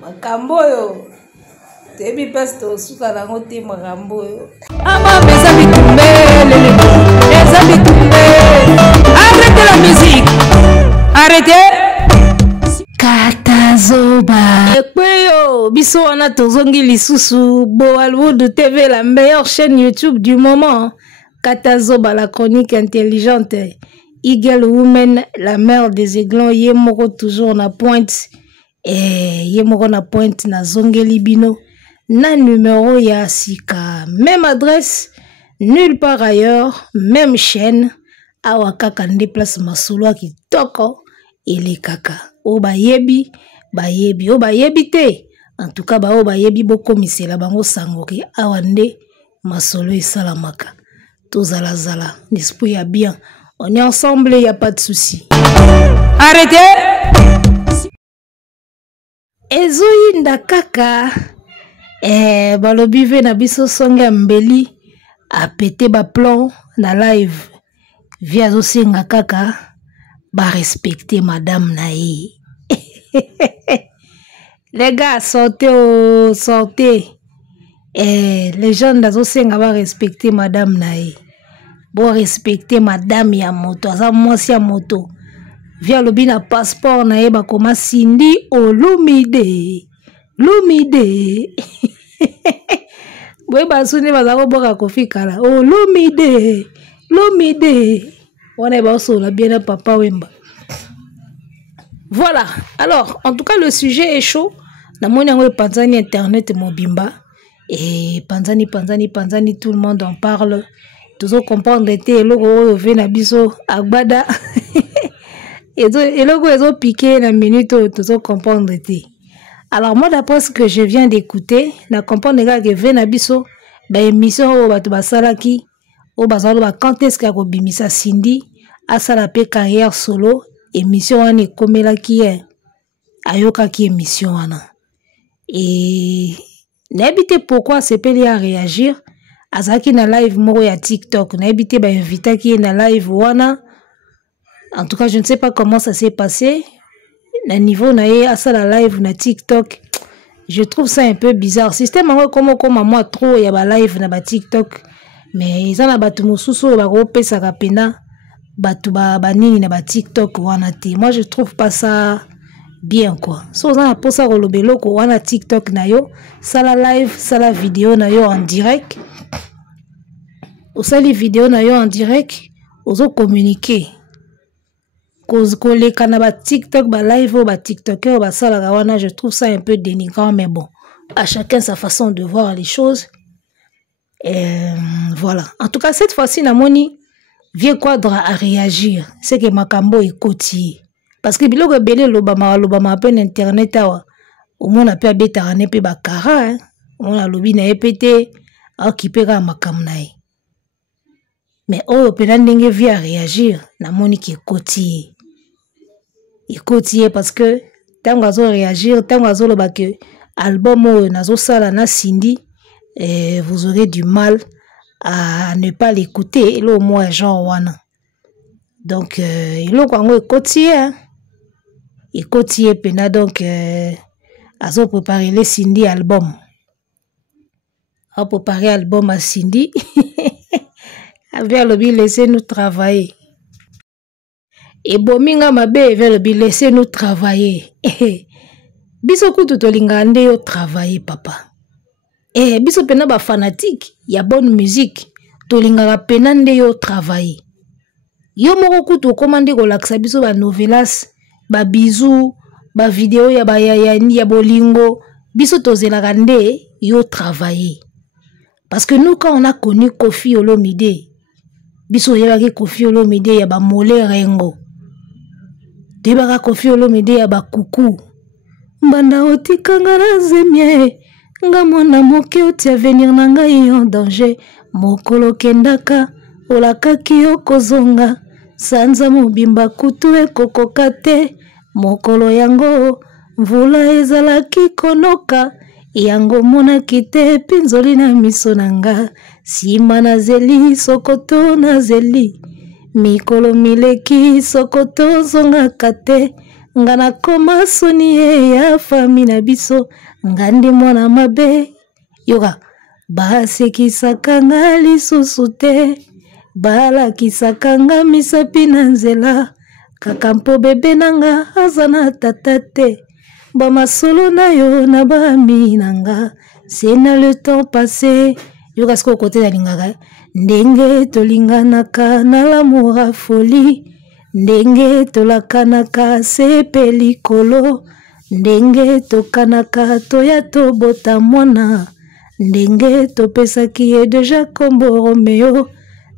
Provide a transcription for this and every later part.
makambo yo tebi pasi tosuka nango te makambo yo ama meza bitumbe meza bitumbe. Arrêtez la musique, arrêtez. Katazoba ekweyo biso wana tozongi lisusu Bollywood TV, la meilleure chaîne YouTube du moment. Katazoba, la chronique intelligente. Eagle Woman, la mère des aiglons, yemoko toujours na pointe. Yemoko na pointe na zongeli bino. Na numéro ya sika. Même adresse, nulle part ailleurs, même chaîne. Awa kaka nde place masolo ki toko ele kaka. Oba yebi, ba yebi, oba yebi te. En tout cas, ba oba yebi boko misela bango sangoki. Awa nde masolo esalamaka. Tozala zala, l'esprit est bien. On est ensemble, il n'y a pas de souci. Arrêtez! Ezoyinda kaka. Balobi na biso songa mbeli. A pété ba plan na live. Via zosenga kaka. Ba respecter madame naï. Les gars, sortez oh, sortez. Les gens zosenga ba respecter madame naï. Bon respecter madame ya moto, aza mwasi ya moto. Via lobi na passeport na yeba koma Cindy Olumide. Lumide. Boye basune bazako boka kofika la. Olumide. Lumide. On est baso la bien papa Wemba. Voilà. Alors, en tout cas le sujet est chaud. Na moni yango panzani internet mobimba. Et panzani tout le monde en parle. Tous comprendre te logo vena biso agbada et logo ezo piqué la minute tous comprendre te. Alors moi d'après ce que je viens d'écouter na comprendre que vena biso ba émission o batu basalaki o bazalo ba quand est-ce ka ko bimisa Cindy asala pe carrière solo émission wana komelaki ayoka ki émission wana et n'habite pourquoi c'est peli à réagir. Azaki na live moko ya TikTok. Na ebité ba invita qui est na live wana. En tout cas, je ne sais pas comment ça s'est passé. Na niveau na ye asa la live na TikTok. Je trouve ça un peu bizarre. Système ngo comme moi trop ya ba live na ba TikTok. Mais ils en a batu mususu ba ko pesa ka pena batu ba nini na ba TikTok wana te. Moi je trouve pas ça bien quoi. So on a pour ça rolobelo ko wana TikTok na yo, ça la live, ça la vidéo na yo en direct. Aussi les vidéos na yo en direct, ozo communiquer. Cause les canaba TikTok ba live ou ba TikToker ba ça la wana, je trouve ça un peu dénigrant mais bon, à chacun sa façon de voir les choses. Voilà. En tout cas cette fois-ci na moni Vieux Quadra à réagir. C'est que makambo est côtier. Parce que biloko belé lobama pe internet awa. Au moins na pe abeta ne pe bakara hein. On a lobi na epete akipeka makamnae. Mais oh pena ndenge via réagir na moni ki côtier. Il côtier parce que tango azo réagir, tango azo loba que album nazo sala na Cindy vous aurez du mal à ne pas l'écouter le moins genre wana. Donc il a quand côtier hein. Et côtier pena donc azo préparer les Cindy album. A préparer album à Cindy. Avec le bi laissez-nous travailler. Et bominga mabe avec le bi laissez-nous travailler. Biso kutu tolinga nde yo travailler papa. Biso pena ba fanatique, ya bonne musique. Tolinga pena nde yo travailler. Yo moko kutu komande ko laksa biso ba novelas, ba bisou, ba vidéo ya ba ya bolingo. Biso tozela nde yo travailler. Parce que nous quand on a connu Koffi Olomide, biso yebaki Koffi Olomide ya ba mole rengo. Debaka Koffi Olomide ya ba kuku. Mbanda otikanga na zemie. Nga mwana moke otia venir na ngai en danger. Mokolo kendaka olakaki okozonga. Sanza mobimba kutu ekokoka te. Mokolo yango mvula ezalaki konoka. Yango monaki te pinzoli na miso nanga. Sima na zeli sokoto na zeli. Mikolo mileki sokoto zonga kate. ngana koma soni ya fami na biso ngandi mwana mabe yoka basekisaka nga lisusu te balakisaka nga misapi na nzela kaka mpo bebe nanga aza na tata te bamasolo na yo na bami nanga sena le temps passé yoka siko kote nalingaka ndenge tolinganaka na l'amour à folie ndenge tolakanaka sepe likolo ndenge tokanaka toya tobota mwana ndenge topesaki ye deja kombo Romeo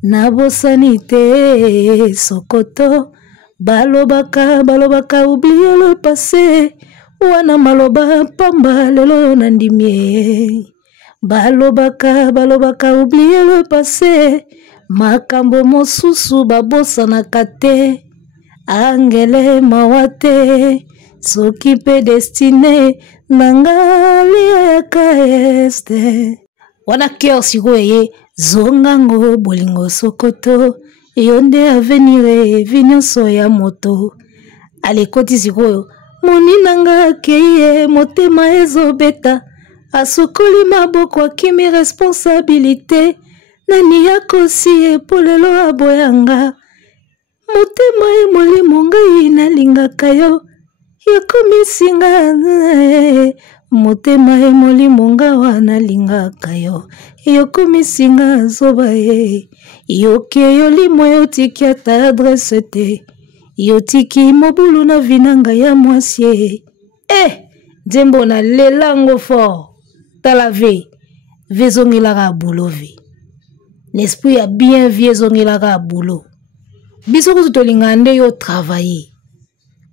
na bosani te sokoto balobaka oublier le passé wana maloba pamba lelo na ndimie balobaka oublier le passé makambo mosusu babosanaka te angele mawa te soki pe destine nangali ayaka este wana cœur sikoyo ye zongango bolingo sokoto yo nde avenir vi nyonso ya moto alekoti sikoyo moni nanga akei ye motema ezobeta asukoli maboko akimi responsabilité nani yakosi ye po lelo aboyanga motema ye molimo ngai nalingaka yo yakomisinga motema ye molimo ngawa nalingaka yo yokomisinga zoba ye yoke yolimo yotiki ata adrese te yotiki mobulu na vinanga ya mwasi nzembo na lelango fort tala ve zongelaka bulo ve l'esprit ya bien vie zongelaka bulo biso kutu tolinga nde yo travailler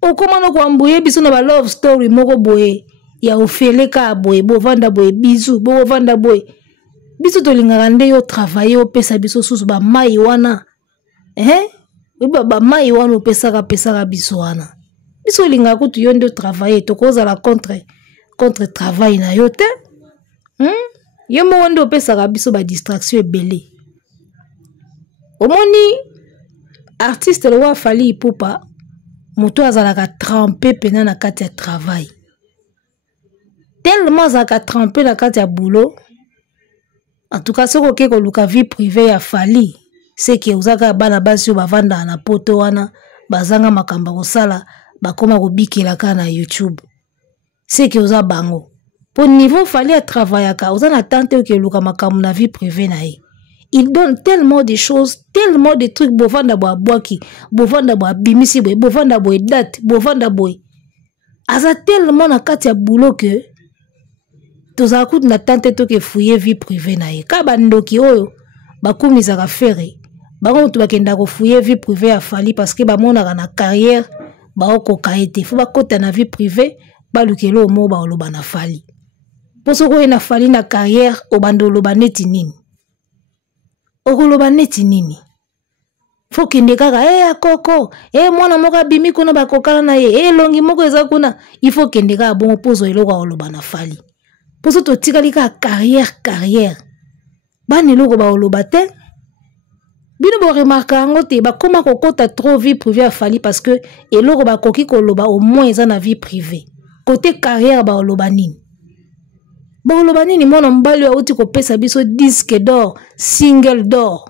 okomana kwambuye biso na ba love story moko boye ya ofeleka boye bovanda boye bizu bovanda boye biso tolingaka nde yo travailler opesa biso susu ba mai wana ba mai wana opesaka biso wana biso linga kutu yo nde travailler tokozala contre travail na yo te yo mo nde opesaka biso ba distraction ebele omoni artiste le wa Fally Ipupa moto azalaka trempé pena na kati ya travail tellement azalaka trempé na kati ya boulot en tout cas soko ke koluka vie privée ya Fally c'est que uzaka bana basi yo bavanda na poto wana bazanga makamba kosala bakoma kobikelaka na YouTube c'est que uza bango pour niveau Fally a travaillaka uza na tante ke luka makambo na vie privée na ye. Il donne tellement de choses, tellement de trucs. Bovanda boa boaki, bovanda boa bimisi boy, bovanda boy date, bovanda boy. Aza tellement na kati ya boulot que toza kout na tante to ke fouiller vie privée na ye. Ka bandoki oyo bakumisa ka fere. Bango to bakenda ko fouiller vie privée ya Fally parce que ba monaka na carrière ba okoka ete. Faut ba kota na vie privée ba lukelo mo ba oloba na Fally. Poso ko na Fally na carrière o bandolo ba neti nini. Okoloba neti nini fo kende kaka akoko mwana moko abimi kuna bakokala na ye longi moko eza kuna il faut kende kaka bongo pozo eloko oloba na Fally pozo to tikali ka carrière bani eloko ba oloba te bino bo remarka ngo te bakoma kokota trop vie privée ya Fally parce que eloko bakoki koloba au moins eza na vie privée côté carrière ba oloba nini. Bon, le banini, mon emballé a outi ko pesa biso disque d'or, single d'or.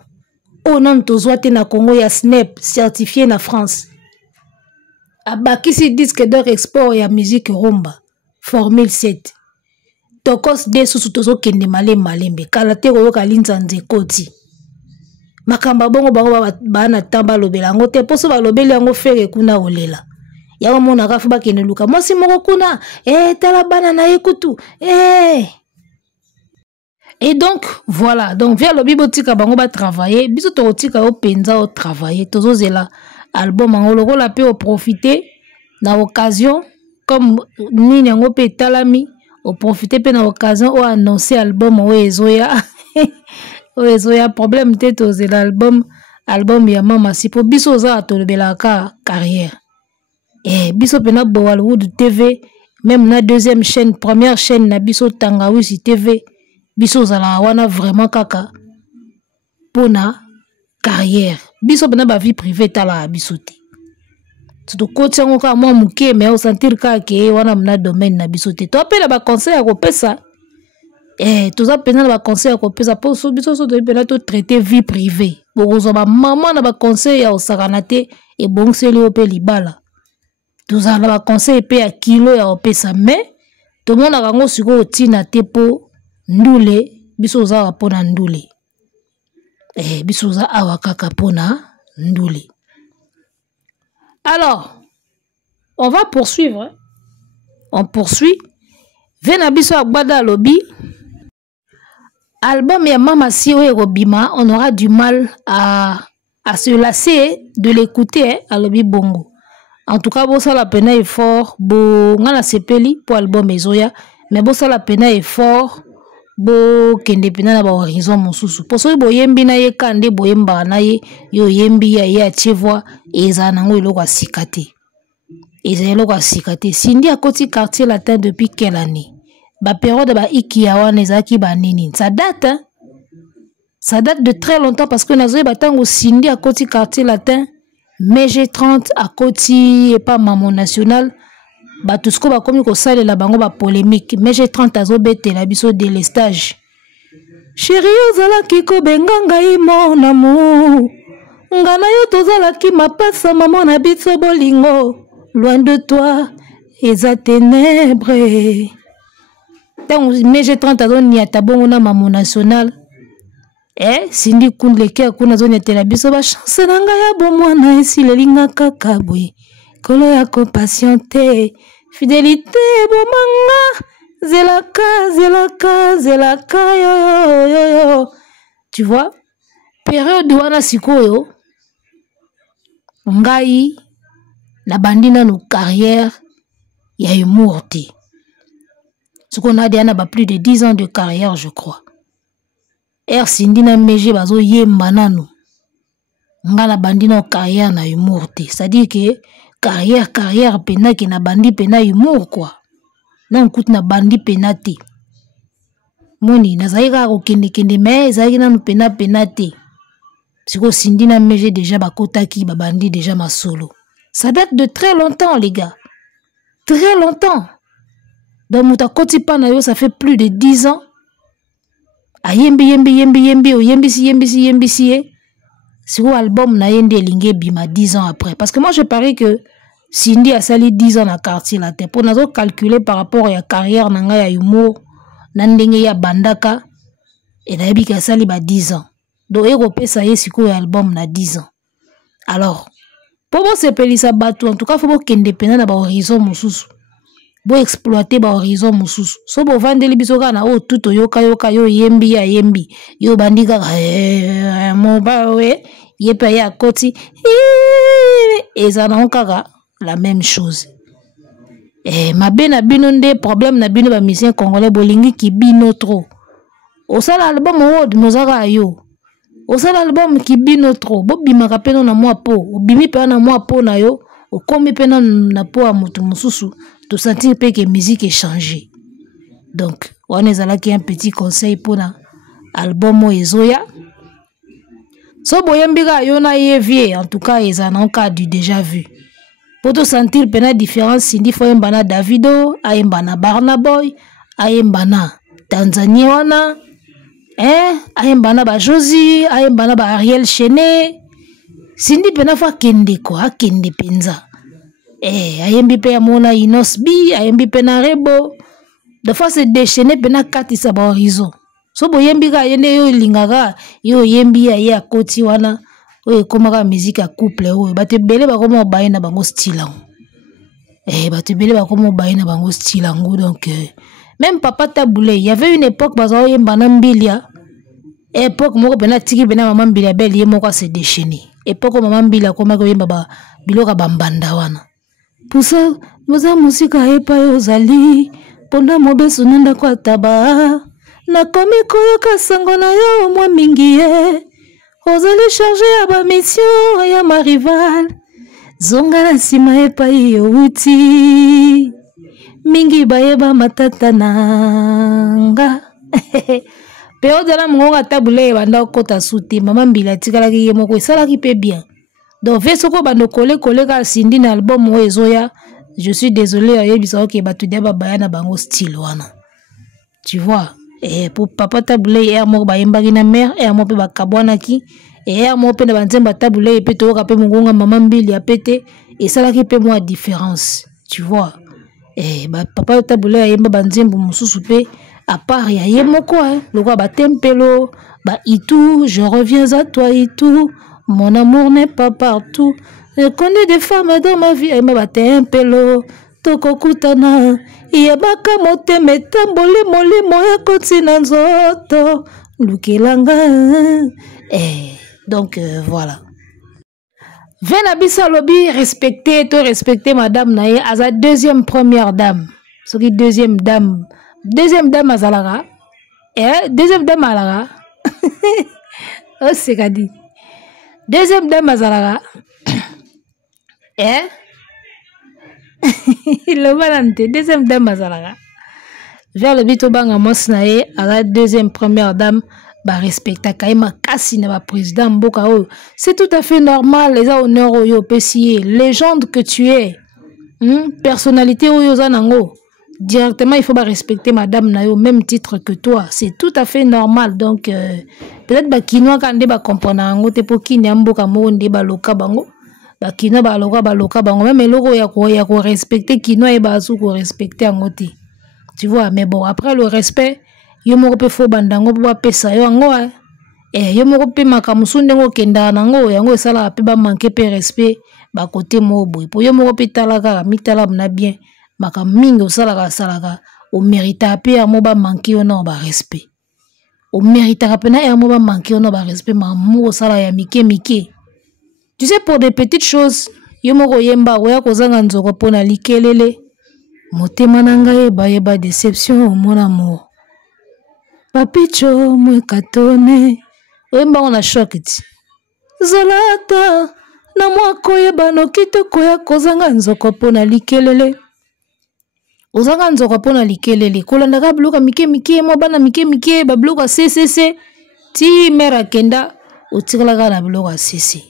O nan tozoate na Congo ya Snap, certifié na France. Abakisi disque d'or export ya musique rumba, Formule 7. Tokos de susu tozo kende malembe, kalate koyo kalinza nzekoti. Makamba bongo bango bana tamba lobela ngo te poso ba lobeli yango fere kuna olela. Yawa mona kafu bakene luka mwasi moko kuna tala bana na ekutu et donc voilà donc vers le bibotika bango ba travailler biso to tika o penza o travailler tozo zela album ngo lokola pe o profiter na occasion comme nini yango pe talami o profiter pe na occasion o annoncer album o ezoya o ezoya problème te to zela album ya mama sipo biso za to lebelaka carrière. Biso pena Bollywood TV, même na deuxième chaîne, première chaîne na biso Tangawisi TV, biso zala wana vraiment kaka pona carrière. Biso pena ba vie privée tala biso te. to coach yango ka moi muke mais au sentir ka ke wana mna domaine na biso te to apela ba conseil ya kopesa toza pena na ba conseil ya kopesa po so biso so to pena to traiter vie privée bokozo ba maman na ba conseil ya osakana te e bongseli ope libala toza na ba conseil pe ya kilo ya opesa mais to mona kango siko otina te po ndule biso za wapona ndule biso za awa kaka pona ndule. Alors on va poursuivre on poursuit vena biso agbada lobby album ya Mama Si oyo ekobima on aura du mal à se lasser de l'écouter à lobby bongo. En tout cas bosala pena effort bo ngana sepeli pour album ezoya mais bosala pena effort bo kende pena na ba horizon mosusu poso boyembi na ye kande boyemba na ye yo yembi ya ye achievwa eza nango eloko asikate eza eloko asikate Cindy akoti quartier latin depuis quelle année ba période ba ikia wana ezaki ba nini ça date de très longtemps parce que nazoye batango Cindy akoti quartier latin mais j'ai 30 akoti et pas maman national batusko ba komi ko sale la bango ba polémique mais j'ai 30 azobete la biso de l'estage chérie ozala kiko benganga i mon amour ngana yo tozala ki mapasa maman na biso bolingo loin de toi eza ténèbres mais j'ai 30 azoni ya tabongo na maman national Cindy kundleke kuna zoni etela biso ba chance na ngai ya bomwana esilelinga kaka boye kolo ya compatiente fidélité bomanga zelaka yo tu vois période wana sikoyo ngai na bandina no carrière ya humour te ce qu'on a déjà ba plus de 10 ans de carrière je crois Cindy na meje bazo yemba nanu nga na bandi na carrière na humour te c'est-à-dire que carrière pena ki na bandi pena humour quoi na nkut na bandi pena te moni nazali kaka kokende mais ezalaki nanu pena te siko Cindy na meje déjà bakotaki babandi déjà masolo ça date de très longtemps les gars très longtemps donc muta koti pa na yo ça fait plus de 10 ans yembi oyembisi sur album na yende elinge bima 10 ans après parce que moi je parie que Cindy a sali 10 ans na quartier latin pour nazo calculer par rapport à carrière nanga ya humour na ndenge ya bandaka et na yebi ka sali ba 10 ans donc eko pesa ye siko ya album na 10 ans alors pour bo sepelisa bato en tout cas faut bo kende pena na ba horizon mosusu bo exploiter ba horizon mosusu so bo vandeli biso kana o tuto yoka yo yembi yo bandika mo ba we yepa ya koti ezana kaka la même chose mabe na bino nde problème na bino ba musicien congolais bolingi ki bino trop osala album word nozaka yo osala album ki bino trop bo bimaka peno na mwa po obimi pe na mwa po na yo okomi pena na po a moto mosusu to sentir pe que musique est changée donc on ezalaki un petit conseil pour na album ezoya so boyembika yo na yevie en tout cas ezana en cas du déjà vu pour te sentir pena différence Cindy fo yemba na Davido ayemba na Barna Boy ayemba na Tanzania wana ayemba na ba Josie ayemba na ba Ariel Chené Cindy pena fa kende ko akende penza ayembi pe amona Inosbi ayembi pe na Rebo de fois c'est déchaîné pena kati sa ba horizon so boyembi ka yende yo lingaka yo yembi ya koti wana oyo komaka musique ya couple oyo bato ebele bakoma obaye na bango style yango bato ebele bakoma obaye na bango style yango donc même Papa Taboulé il y avait une époque baza oyemba na mbilia époque moko pena tiki pena maman mbilia belle ye moko se déchaîné époque maman mbilia komaka oyemba ba biloka bambanda wana pour ça moza musika epa ozali pona mobeso nanda kwa taba nakomi koyoka sango na yo mwa mingi ye ozali chargé ya ba mission ya ma rival zonga na nsima epai outi mingi bayeba matata nanga periode na mongonga Tabule banda okota sute mama mbila tikalaki ye moko esalaki pe bien donc ve soko bando kole ka sindi na album o ezoya je suis désolé ayebisa ke batu dia babaya na bango style wana tu vois et pour papa Taboulé et mo ba yembaki na mère et mo pe bakabwanaki et mo pe na banzemba Taboulé pe to ka pe mungonga maman mbili ya pete et ça là qui peut moi différence tu vois et ba papa Taboulé ayemba banzembo mususu pe à part ya yemoko le roi ba tempelo ba Itou je reviens à toi Itou mon amour n'est pas partout je connais des femmes dans ma vie ayemba ba tempelo toko kutana yabaka motema etamboli molimo ekoti na nzoto lukelanga donc voilà Vena bisa lobi respecter madame naye aza deuxième première dame soki deuxième dame azalaka deuxième dame alaka oh c'est kadi deuxième dame azalaka le malante deuxième dame azalaka vers le bito banga mosnae à la deuxième première dame ba respecta kaima kasi na ba président mboka oyo c'est tout à fait normal les honneurs oyo pesier légende que tu es personnalité oyo zanango directement il faut ba respecter madame na yo même titre que toi c'est tout à fait normal donc peut-être ba kinwa kande ba comprendre ngo te pokini mboka mo nde ba loka bango bakina baloka bango même eloko ya ko respecter kino e bazu ko respecter angote tu vois mais bon après le respect yo moko pe fo bandango po pesa yo ngo yo moko pe makamusu ndengo kenda nango yango esala pe ba manquer pe respect ba côté mo boy po yo moko pe talaka mitala na bien makamingo salaka o mérita pe mo ba manquer yo na ba respect o mérita pe na mo ba manquer yo na ba respect mamu sala ya mike tu sais, pour des petites choses, yomoko yemba oya kozanga nzoko pona likelele. Motema nanga yeba déception mon amour. Papicho mwe katone. Oyemba on a choc ti. Zalata na mwa koyeba no kito koya kozanga nzoko pona likelele. Ozanga nzoko pona likelele. Kolandaka bloka mike mo bana mike ba bloka CCC. Ti mera kenda otikala na bloka CC.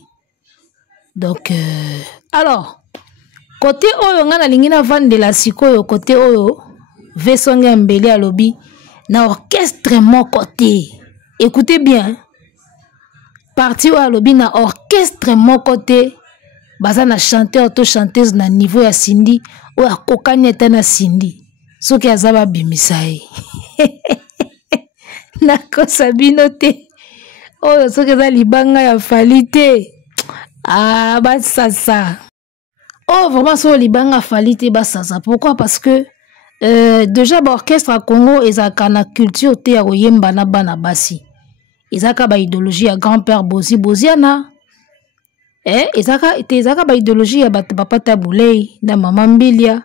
Donc, alors, côté oyo nga na lingina van de la sikoyo, côté oyo, Vesonge Mbele à lobby, na orchestre mon côté. Écoutez bien, parti à lobby na orchestre mon côté, baza na chanteur to chanteuse na niveau ya Cindy, ou ya kokanya na Cindy. Soki azaba bimisai. Na kosabino te. Oyo soki za libanga ya falite. Ah, bah ça. Oh, vraiment, sur Libanga Falite, bah ça. Pourquoi? Parce que, déjà, l'orchestre à Congo, ils ont une culture, te ya oyemba na bana basi. Ils ont une idéologie à grand-père Boziana. Ils ont une idéologie à papa Taboulé, na maman Mbilia.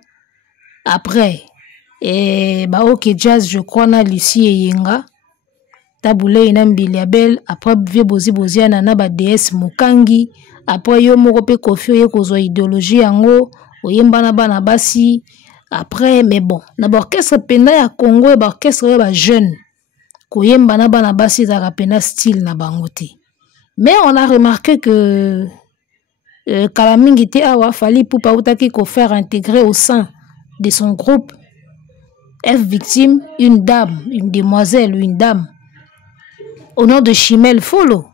Après, bah, ok, jazz, je crois, na Lucie et Yenga. Taboulé, na Mbilia Belle. Après, vieux Boziana, na ba DS Mukangi. Après yo moko pe kofi yo kozwa idéologie yango oyemba na bana basi après mais bon na orchestre penda ya Congo ba orchestre ya ba jeune koyemba na bana basi za penda style na bangote mais on a remarqué que Kalamingi te awa Fally Ipupa utaki ko faire intégrer au sein de son groupe F Victime une dame une demoiselle une dame au nom de Chimel Folo.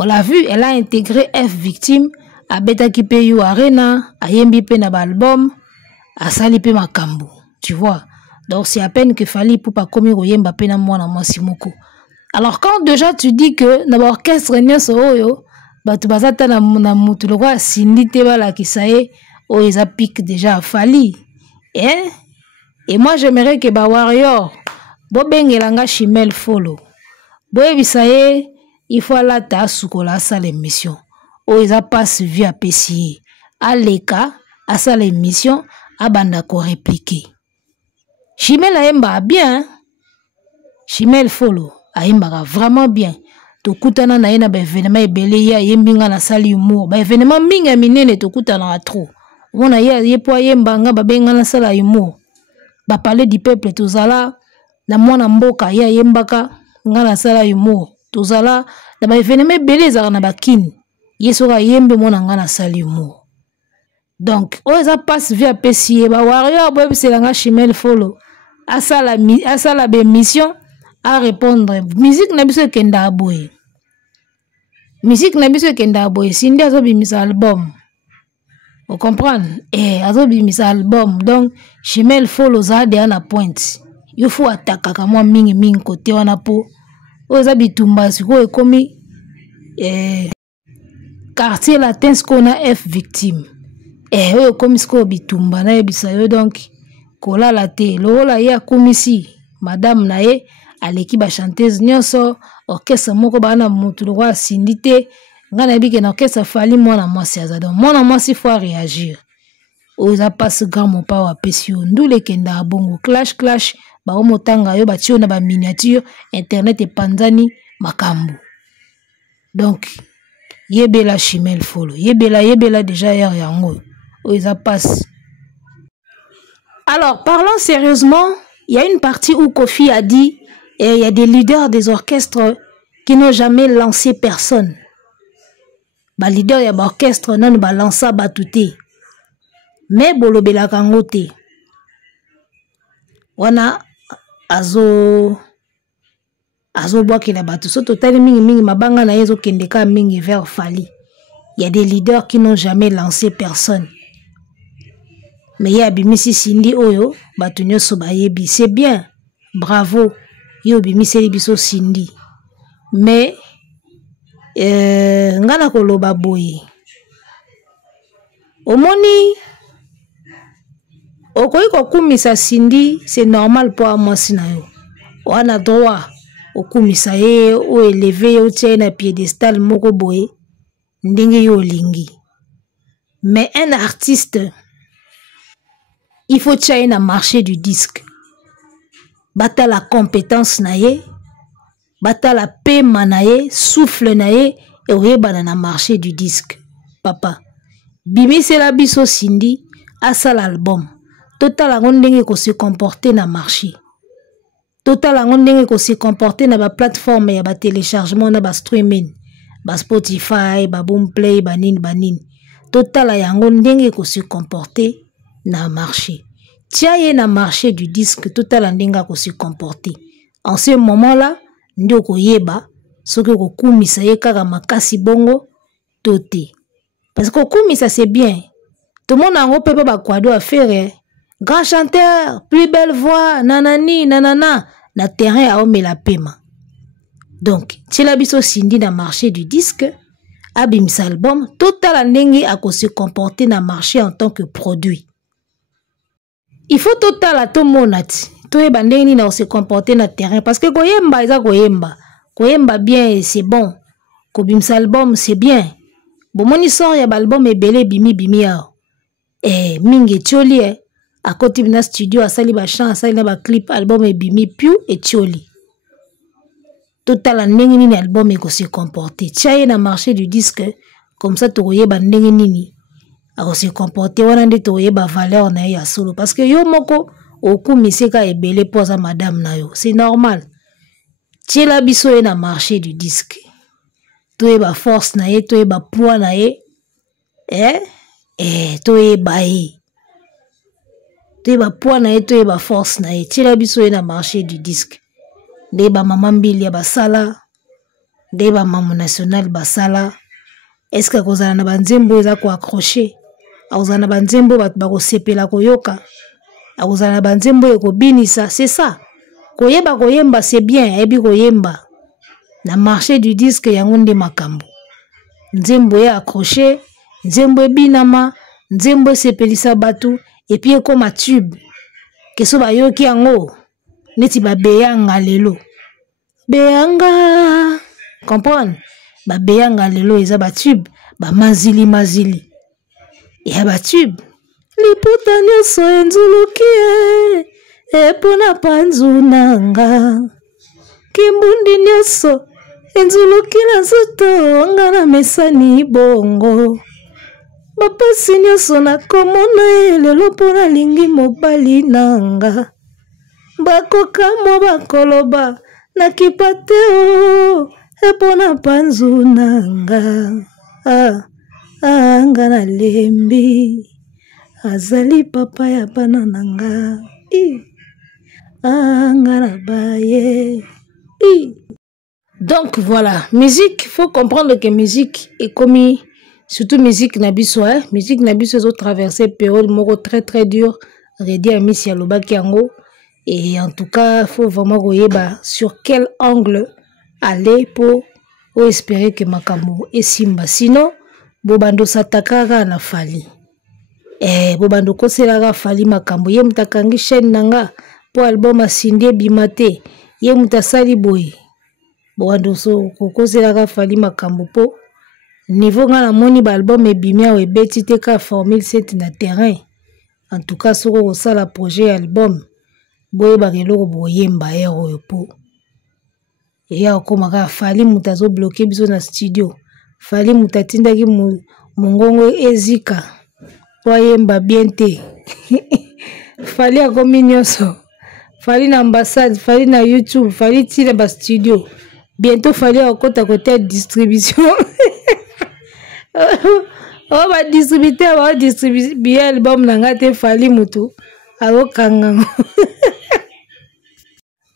On l'a vu, elle a intégré F Victime à Beta Kipeyu Arena, à Yembi Pe na album, à Salipe Makambu. Tu vois. Donc c'est à peine que Fally Ipupa komi Yemba Pe na mwana mwasi moko. Alors quand déjà tu dis que na orchestre nyonso oyo, batu bazata na mutu lokwa Cindy te bala kisaye, o ils pique déjà à Fally. Et moi j'aimerais que ba Warrior bo bengelanga Chimel Folo. Boye bisaye il faut la tasse ou la salle émission. Oh, ils a pas suivi à PCI. À l'éca, à salle émission, à banda ko répliquer. Chimel aimba bien. Chimel Folo aimba vraiment bien. To kutana na yena ba événement ebele ya yembinga na salle humour. Ba événement minga minene to kutana na trop. Wona ya yepo yemba nga ba benga na salle humour. Ba parler du peuple tozala na mwana mboka ya yembaka nga na salle humour. Tozala na ba événement belé za na bakini yesoka yembe mona nga na salimo. Donc oyo eza passe via pesiye ba warrior boy biselanga Chimel Folo asala be mission à répondre musique na biso kenda aboye. Musique na biso kenda aboye Cindy azo bimisa album. Vous comprenez? Azo bimisa album. Donc Chimel Folo za de na pointe. Il faut attaquer comme moi mingi côté wana po. Oza bitumba siko ekomi quartier latin skona F victime. Oyo komi siko bitumba na yebisa yo donc kolala te lola ya komisi madame na ye aleki ba chanteuse nyonso orchestre moko bana mutu lo kwa sindite ngana bike na orchestre fali mwana mwasi azado mwana mwasi faut réagir. Oza passe grand mon pa wa pesio ndule kenda abongo clash ba omotanga yo batio na ba miniature internet epanzani makambo. Donc yebela Chimel Folo yebela déjà hier yango oza passe. Alors parlons sérieusement, il y a une partie où Kofi a dit il y a des leaders des orchestres qui n'ont jamais lancé personne. Ba leader ya ba orchestre nan ba lança batouté. Mais bolobela kangote. Wana azo bwakela batu so total mingi mabanga na yezo kendeka mingi vers Fali. Il y a des leaders qui n'ont jamais lancé personne. Mais ya bimisi Cindy oyo batu nyoso bayebi c'est bien. Bravo. Yo bimisi biso Cindy. Mais ngana koloba boye. Omoni okoyi kokumisa Cindy, c'est normal pour moi sinayo. On a droit okumisa ye o élever o tia na piédestal moko boye ndenge yo lingi. Mais un artiste il faut tia na marché du disque. Bata la compétence na ye, bata la paiement na ye, souffle na ye et oyeba na marché du disque. Papa, bimi c'est la biso Cindy asa l'album. Total a ndenge ko se comporter na marché. Total a ndenge ko se comporter na ba plateforme ya ba téléchargement na ba streaming, ba Spotify, ba Boomplay, ba nin. Total a yango ndenge ko se comporter na marché. Tia na marché du disque total a ndenge ko se comporter. En ce moment-là, ndoko yeba soki ko kumisa ye kaka makasi bongo toté. Parce que kumisa c'est bien. Tout le monde a un peu ba kwado à faire. Grand chanteur, plus belle voix, nanani, nanana, na terrain a ome la paiement. Donc, tila biso Cindy na marché du disque, abimisa album, total ndenge a ko se comporter na marché en tant que produit. Il faut total à tout monati, to e bandeni na se comporter na terrain parce que koyemba eza koyemba bien c'est bon, ko bimisa album c'est bien. Bon moni sort ya album ebele bimi ya. Mingi tioli à côté de studio à sali ba chant sali na ba clip album ebimi piu et tioli. Total ndenge nini album eko se comporter. Tia na marché du disque comme ça to koyeba ndenge nini a se comporter wana nde to koyeba valeur na ya solo parce que yo moko okumiseka ebele poza madame na yo. C'est normal. Tia la biso na marché du disque. Toyeba force na ye, toyeba poids na ye. Toyeba ye. Toyeba poids na ye, toyeba force na ye. Tia biso na marché du disque. Deba maman mbili ya basala. Deba maman national basala. Est-ce que kozala na banzembo eza ko accrocher? Kozala na banzembo bako sepela koyoka. Kozala na banzembo eko binisa, c'est ça. Koyemba c'est bien, ebi koyemba. Na marché du disque yango nde makambo. Nzembo ya accroché, nzembo ebinama, nzembo sepelisa batu et puis comme tube. Keso ba yoki yango neti ba beyanga lelo. Beyanga. Comprendre? Ba beyanga lelo eza ba tube, ba mazili. Ya ba tube. Liputa nyoso enzuluki epona panzunanga. Kimbundi nyoso enzuluki na nzoto ngana mesani bongo. Bapasi nyoso na komona lelo pona lingi mobali nanga. Bakokamwa bakoloba na kipateo epona panzunanga. Ngana lembi azali papa ya bana nanga ngana baye. Donc voilà, musique, faut comprendre que musique est comme surtout musique nabiso, musique nabiso ont traversé période moko très très dur, Redi a mis si alobaki yango, et en tout cas faut vraiment koyeba sur quel angle aller pour espérer que makambo et simba, sinon bobando satakaka na fali. Bobando koselaka fali makambo ye mutakangi chaîne nanga po album asindie bimate ye mutasali boy. Bobando so koselaka fali makambo po niveau nga na moni ba album ebimia o ebeti te ka formule 7 na terrain. En tout cas soko kosala projet album boye ba keloko boyemba oyo po ya komaka fali mutazo bloquer biso na studio. Fali mutatindaki mongongo ezika yemba bien te. Fali akomi nyonso, fali na ambassade, fali na YouTube, fali tila ba studio, bientôt fali akota côté distribution. Ba distributeur ba distribuer album nanga te fali mutu alokanga.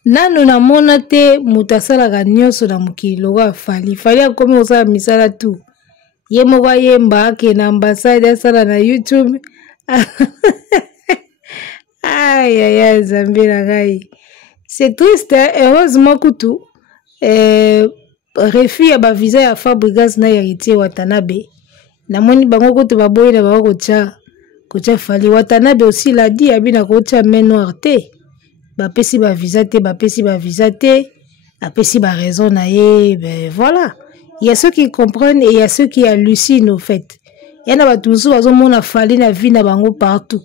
Nano na mona te mutasalaka nyonso na mokili loka fali akomi osala misala tu. Ye moko yemba ke na ambassade asala na YouTube. Aïe, Zambira gai. C'est triste, heureusement kutu. Refi ya ba visa ya Fabregas na héritier Watanabe. Na moni bango kutu baboyi na bango kocha fali. Watanabe aussi l'a dit abina kocha main noire te. Bapesi ba visa te, bapesi ba visa te. Apesi ba raison na ye, ben voilà. Il y a ceux qui comprennent et il y a ceux qui hallucinent au fait. Il y en a tous ceux qui ont fallu la vie na bango partout.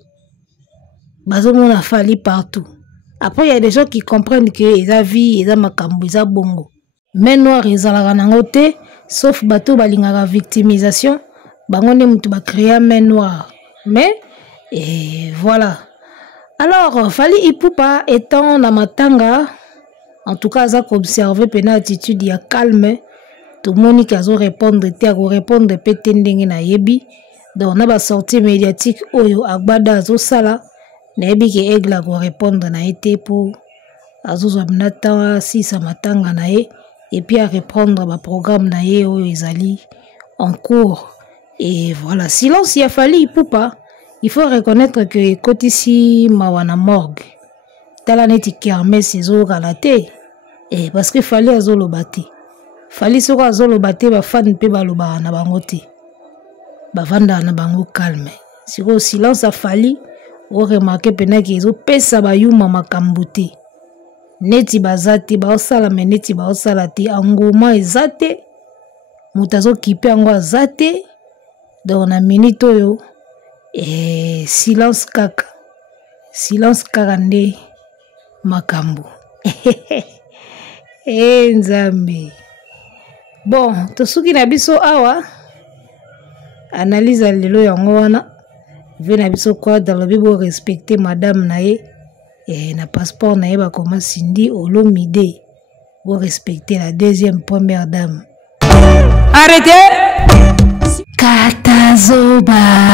Ils ont fallu partout. Après il y a des gens qui comprennent que ils ont vie, ils ont makambo, ils ont bongo. Mais noir ils ont la ranangote, sauf bateau balingara victimisation, bango ne mutu ba créer main noire. Mais et voilà. Alors Fally Ipupa étant na matanga, en tout cas ça observer pena attitude ya calme. Tout le monde qui a répondre, te a répondre pété ndenge na yebi. Donc on a ba sortie médiatique oyo agbada zo sala na yebi ke aigle a répondre na été pour azozo abnata si sa matanga na ye et puis à reprendre ba programme na ye oyo ezali en cours. Et voilà, silence il a Fally Ipupa. Il faut reconnaître que côté si mawana morgue tala neti kermesse ezo galate et parce que Fally azolo bate. Fally soko azoloba te ba fan pe baloba na bango te. Ba vanda na bango calme. Siko silence a Fally o remarquer pena ki ezo pesa ba yuma makambo te. Neti bazate ba osala me neti ba osala te angoma ezate. Mutazo kipe ango azate. Donc na minute oyo silence kaka. Silence kaka nde makambo. Nzambe. Bon, tosuki na biso awa analyse lelo yango wana ve na biso kwa dans le bibo respecter madame na ye na passeport na ye ba koma Cindy Olomide bo respecter la deuxième première dame. Arrêtez Katazoba.